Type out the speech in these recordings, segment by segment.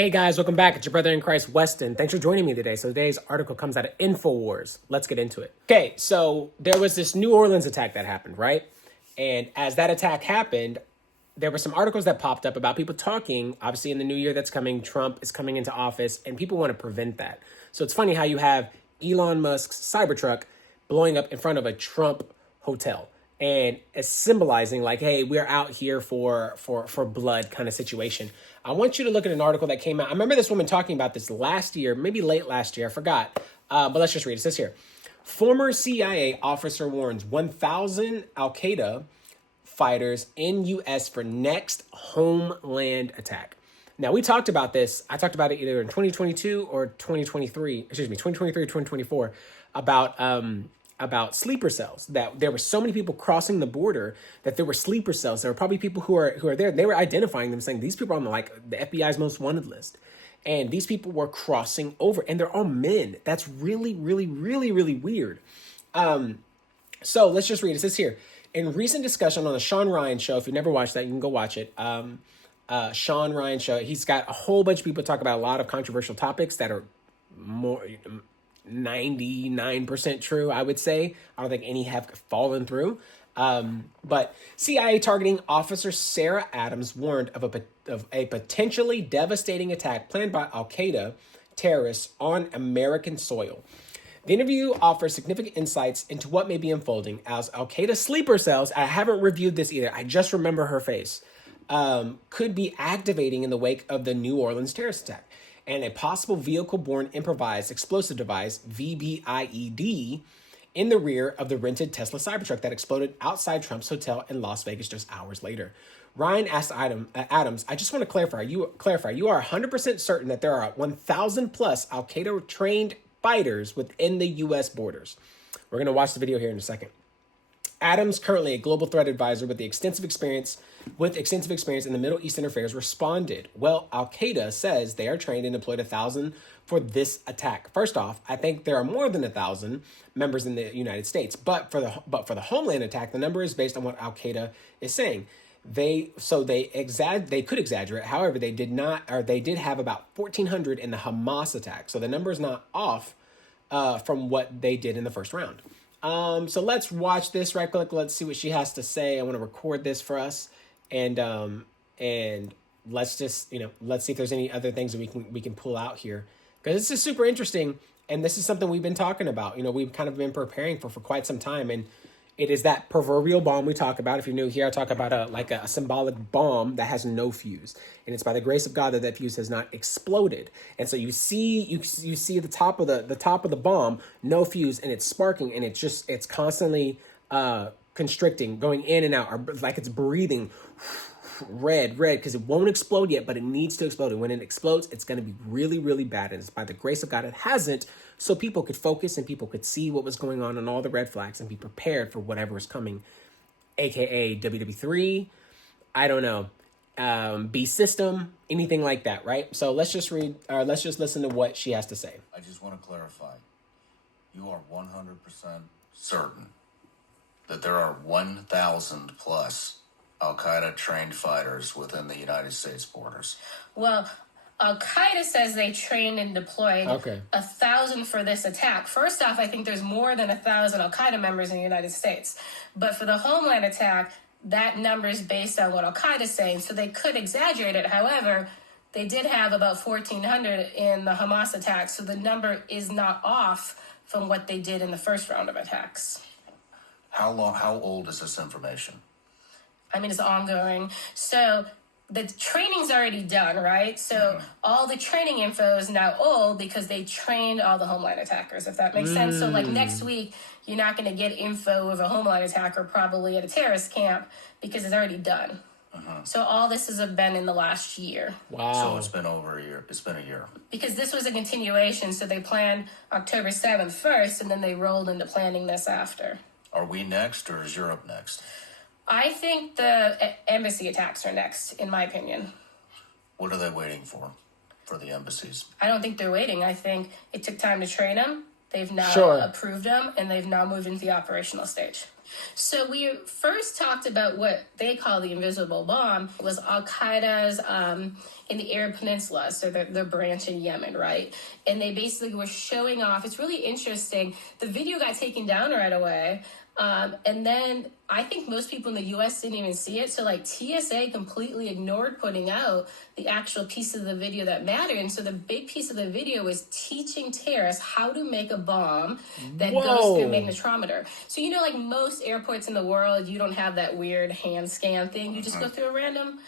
Hey guys, welcome back. It's your brother in Christ, Weston. Thanks for joining me today. So today's article comes out of InfoWars. Let's get into it. Okay, so there was this New Orleans attack that happened, right? And as that attack happened, there were some articles that popped up about people talking, obviously in the new year that's coming, Trump is coming into office, and people want to prevent that. So it's funny how you have Elon Musk's Cybertruck blowing up in front of a Trump hotel. And it's symbolizing like, hey, we're out here for blood kind of situation. I want you to look at an article that came out. I remember this woman talking about this last year, maybe late last year, I forgot. But let's just read it. It says here, former CIA officer warns 1,000 Al-Qaeda fighters in U.S. for next Homeland attack. Now, we talked about this. I talked about it either in 2022 or 2023 or 2024 about sleeper cells, that there were so many people crossing the border that there were sleeper cells. There were probably people who are there. They were identifying them, saying these people are on the FBI's most wanted list. And these people were crossing over, and they're all men. That's really, really, really, really weird. So let's just read it. It says here, in recent discussion on the Sean Ryan show, if you've never watched that, you can go watch it. Sean Ryan show, he's got a whole bunch of people talk about a lot of controversial topics that are more 99% true, I would say. I don't think any have fallen through. But CIA targeting officer Sarah Adams warned of a potentially devastating attack planned by Al-Qaeda terrorists on American soil. The interview offers significant insights into what may be unfolding as Al-Qaeda sleeper cells, I haven't reviewed this either, I just remember her face, could be activating in the wake of the New Orleans terrorist attack, and a possible vehicle-borne improvised explosive device, VBIED, in the rear of the rented Tesla Cybertruck that exploded outside Trump's hotel in Las Vegas just hours later. Ryan asked Adams, I just want to clarify, you are 100% certain that there are 1,000 plus Al-Qaeda-trained fighters within the U.S. borders. We're going to watch the video here in a second. Adams, currently a global threat advisor with extensive experience in the Middle Eastern affairs, responded, well, Al-Qaeda says they are trained and deployed 1,000 for this attack. First off, I think there are more than 1,000 members in the United States, but for the Homeland attack, the number is based on what Al-Qaeda is saying. They could exaggerate. However, they did have about 1,400 in the Hamas attack. So the number is not off from what they did in the first round. So let's watch this right quick. Let's see what she has to say. I want to record this for us, and let's just, let's see if there's any other things that we can pull out here, because this is super interesting, and this is something we've been talking about. We've kind of been preparing for quite some time, and it is that proverbial bomb we talk about. If you're new here, I talk about a symbolic bomb that has no fuse, and it's by the grace of God that fuse has not exploded. And so you see the top of the bomb, no fuse, and it's sparking, and it's constantly constricting, going in and out, or like it's breathing red, because it won't explode yet, but it needs to explode. And when it explodes, it's going to be really, really bad. And it's by the grace of God it hasn't, so people could focus and people could see what was going on and all the red flags and be prepared for whatever is coming, aka WW3, I don't know, B system, anything like that, right? So let's just listen to what she has to say. I just want to clarify, you are 100% certain that there are 1,000 plus Al-Qaeda trained fighters within the United States borders? Well, Al-Qaeda says they trained and deployed 1,000 for this attack. First off, I think there's more than 1,000 Al-Qaeda members in the United States. But for the Homeland attack, that number is based on what Al-Qaeda is saying, so they could exaggerate it. However, they did have about 1,400 in the Hamas attack, so the number is not off from what they did in the first round of attacks. How old is this information? I mean, it's ongoing. So the training's already done, right? So all the training info is now old because they trained all the Homeland attackers, if that makes sense. So like next week, you're not going to get info of a Homeland attacker probably at a terrorist camp because it's already done. So all this has been in the last year. Wow. So it's been over a year. It's been a year. Because this was a continuation. So they planned October 7th first, and then they rolled into planning this after. Are we next, or is Europe next? I think the embassy attacks are next, in my opinion. What are they waiting for the embassies? I don't think they're waiting. I think it took time to train them. they've now approved them, and they've now moved into the operational stage. So we first talked about what they call the invisible bomb was Al-Qaeda's in the Arab Peninsula, so their branch in Yemen, right? And they basically were showing off. It's really interesting. The video got taken down right away. And then I think most people in the U.S. didn't even see it. So like TSA completely ignored putting out the actual piece of the video that mattered. And so the big piece of the video was teaching terrorists how to make a bomb that goes through a magnetometer. So, you know, like most airports in the world, you don't have that weird hand scan thing. You just go through a random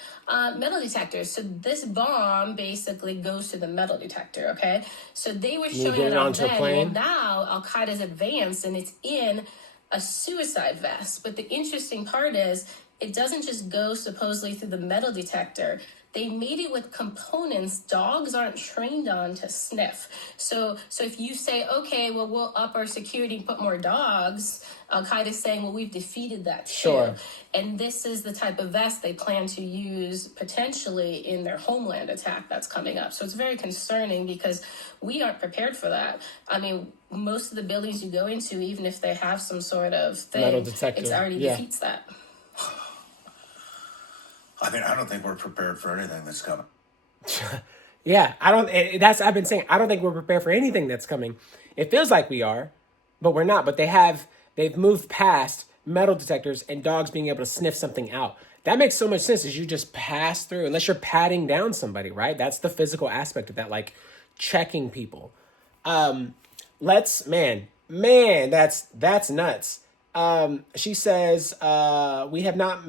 metal detector. So this bomb basically goes to the metal detector, okay? So they were showing it on then. Well, now Al-Qaeda's advanced and it's in a suicide vest. But the interesting part is it doesn't just go supposedly through the metal detector. They made it with components dogs aren't trained on to sniff. So if you say, okay, well, we'll up our security and put more dogs, Al-Qaeda's saying, well, we've defeated that too. Sure. And this is the type of vest they plan to use potentially in their Homeland attack that's coming up. So it's very concerning because we aren't prepared for that. I mean, most of the buildings you go into, even if they have some sort of thing, metal detector, it already defeats that. I mean, I don't think we're prepared for anything that's coming. Yeah, I've been saying, I don't think we're prepared for anything that's coming. It feels like we are, but we're not. But they've moved past metal detectors and dogs being able to sniff something out. That makes so much sense as you just pass through, unless you're patting down somebody, right? That's the physical aspect of that, like checking people. That's nuts. She says, we have not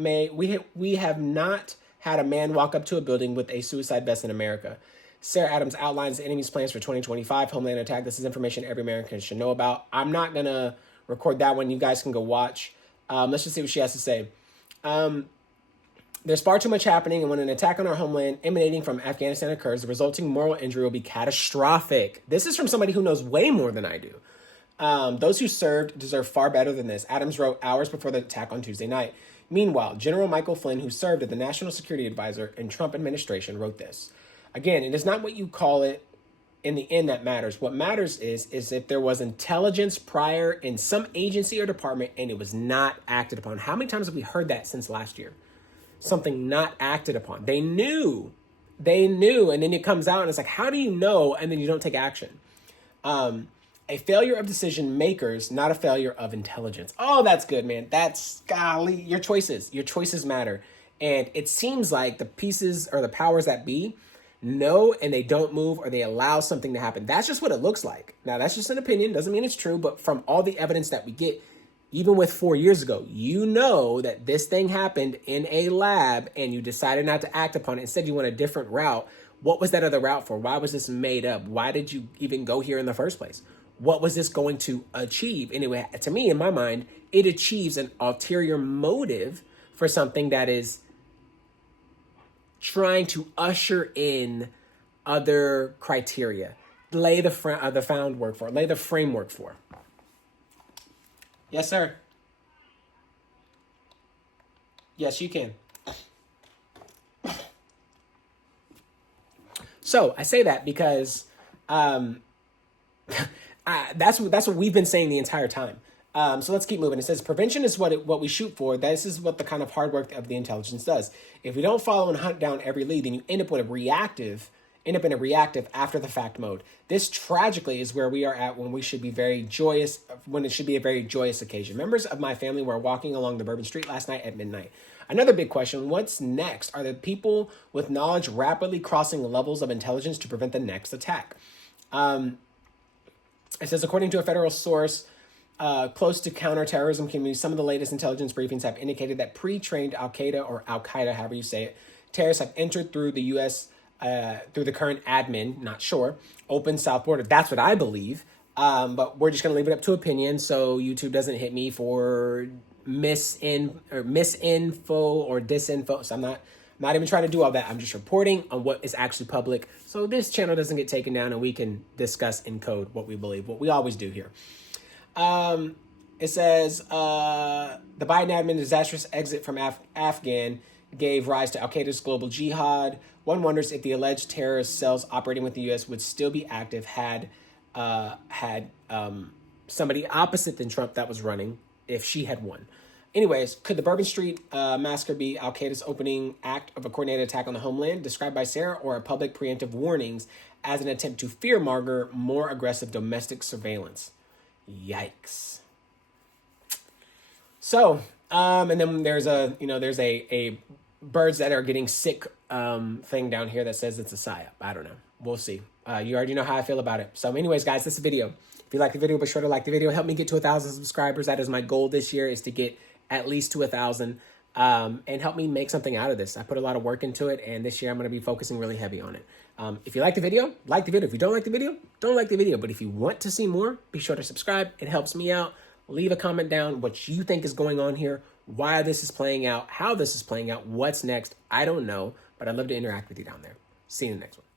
had a man walk up to a building with a suicide vest in America. Sarah Adams outlines the enemy's plans for 2025 Homeland attack. This is information every American should know about. I'm not going to record that one. You guys can go watch. Let's just see what she has to say. There's far too much happening, and when an attack on our homeland emanating from Afghanistan occurs, the resulting moral injury will be catastrophic. This is from somebody who knows way more than I do. Those who served deserve far better than this, Adams wrote hours before the attack on Tuesday night. Meanwhile, General Michael Flynn, who served as the National Security Advisor in Trump administration, wrote this. Again, it is not what you call it in the end that matters. What matters is if there was intelligence prior in some agency or department and it was not acted upon. How many times have we heard that since last year? Something not acted upon. They knew, and then it comes out and it's like, how do you know? And then you don't take action. A failure of decision makers, not a failure of intelligence. Oh, that's good, man. That's, golly, your choices matter. And it seems like the pieces or the powers that be know and they don't move or they allow something to happen. That's just what it looks like. Now, that's just an opinion. Doesn't mean it's true. But from all the evidence that we get, even with 4 years ago, you know that this thing happened in a lab and you decided not to act upon it. Instead, you went a different route. What was that other route for? Why was this made up? Why did you even go here in the first place? What was this going to achieve? Anyway, to me, in my mind, it achieves an ulterior motive for something that is trying to usher in other criteria, lay the framework for. Yes, sir. Yes, you can. So I say that because that's what we've been saying the entire time. So let's keep moving. It says prevention is what we shoot for. This is what the kind of hard work of the intelligence does. If we don't follow and hunt down every lead, then you end up in a reactive after the fact mode. This tragically is where we are at when we should be very joyous, when it should be a very joyous occasion. Members of my family were walking along the Bourbon Street last night at midnight. Another big question, what's next? Are the people with knowledge rapidly crossing levels of intelligence to prevent the next attack? It says, according to a federal source close to counterterrorism community, some of the latest intelligence briefings have indicated that pre-trained Al-Qaeda or Al-Qaeda, however you say it, terrorists have entered through the U.S., through the current admin, not sure, open south border. That's what I believe. But we're just going to leave it up to opinion so YouTube doesn't hit me for misinfo or disinfo. So I'm not even trying to do all that. I'm just reporting on what is actually public so this channel doesn't get taken down and we can discuss in code what we believe, what we always do here. It says the Biden admin disastrous exit from Afghan gave rise to Al-Qaeda's global jihad. One wonders if the alleged terrorist cells operating with the U.S. would still be active had had somebody opposite than Trump that was running if she had won. Anyways, could the Bourbon Street massacre be Al-Qaeda's opening act of a coordinated attack on the homeland, described by Sarah, or a public preemptive warnings as an attempt to fearmonger more aggressive domestic surveillance? Yikes. So, and then there's a birds that are getting sick thing down here that says it's a psyop. I don't know. We'll see. You already know how I feel about it. So anyways, guys, this is a video. If you like the video, be sure to like the video. Help me get to 1,000 subscribers. That is my goal this year, is to get at least to 1,000, and help me make something out of this. I put a lot of work into it, and this year I'm going to be focusing really heavy on it. If you like the video, like the video. If you don't like the video, don't like the video. But if you want to see more, be sure to subscribe. It helps me out. Leave a comment down what you think is going on here, why this is playing out, how this is playing out, what's next. I don't know, but I'd love to interact with you down there. See you in the next one.